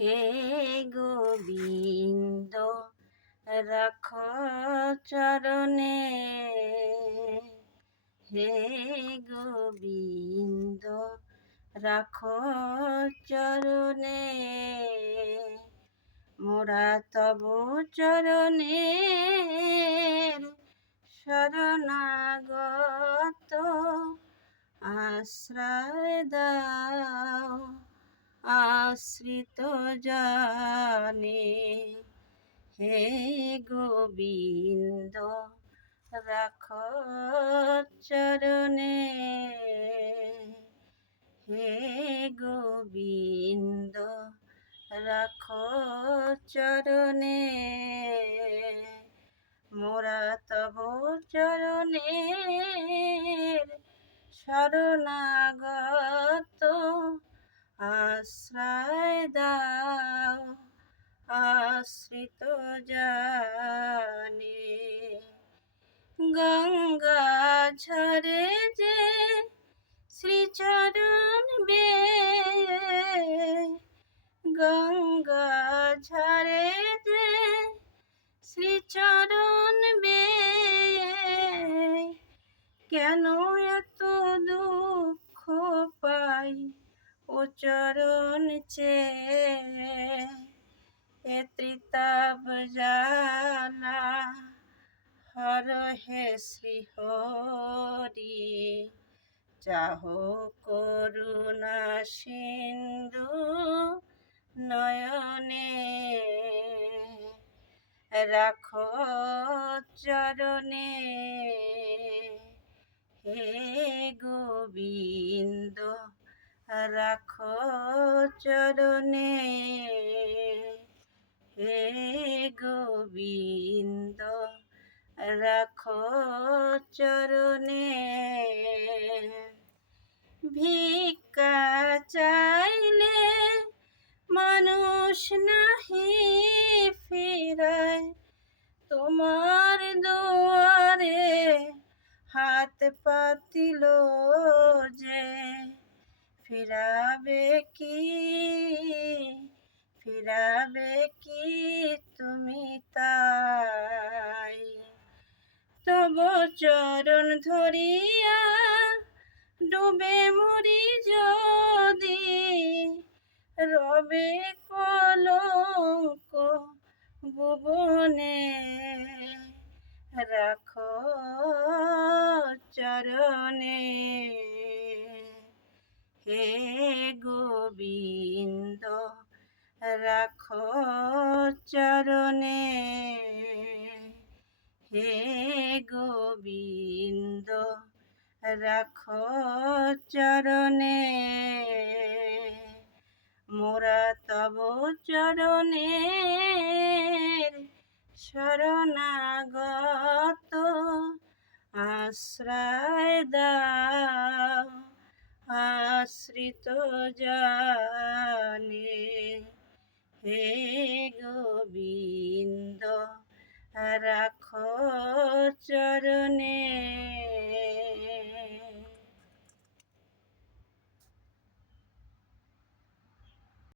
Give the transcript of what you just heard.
হে গোবিন্দ রাখ চরণে, হে গোবিন্দ রাখ চরণে, মোরা তব চরণের শরণাগত, আশ্রয় দাও আশ্রিত জানে। হে গোবিন্দ রাখ চরণে, হে গোবিন্দ রাখ চরণে, মোরা তব চরণের শরণাগত, আশ্রয় দাও আশ্রিত জানে। গঙ্গা ঝরে যে শ্রীচরণ বেয়ে, গঙ্গা ঝরে যে শ্রীচরণ বেয়ে, কেন এত দুঃখ পাই ও চরণ চেয়ে। এ ত্রিতাপ জ্বালা হর হে শ্রীহরি, চাহ করুণা সিন্ধু নয়নে, রাখো চরণে, হে গোবিন্দ রাখো চরণে, হে গোবিন্দ রাখো চরণে। ভিক্ষা চাইলে মানুষ নাহি ফিরায়, তোমার দুয়ারে হাত পাতিল যে, ফিরাবে কি ফিরাবে কি তুমি তাই। তব চরণ ধরিয়া ডুবে মরি যদি, রবে কলঙ্ক ভুবনে, রাখো চরণে, হে গোবিন্দ রাখো চরণে, হে গোবিন্দ রাখো চরণে, মোরা তব চরণের শরণাগত, আশ্রয় দাও আশ্রিত জানে। হে গোবিন্দ রাখো চরণে।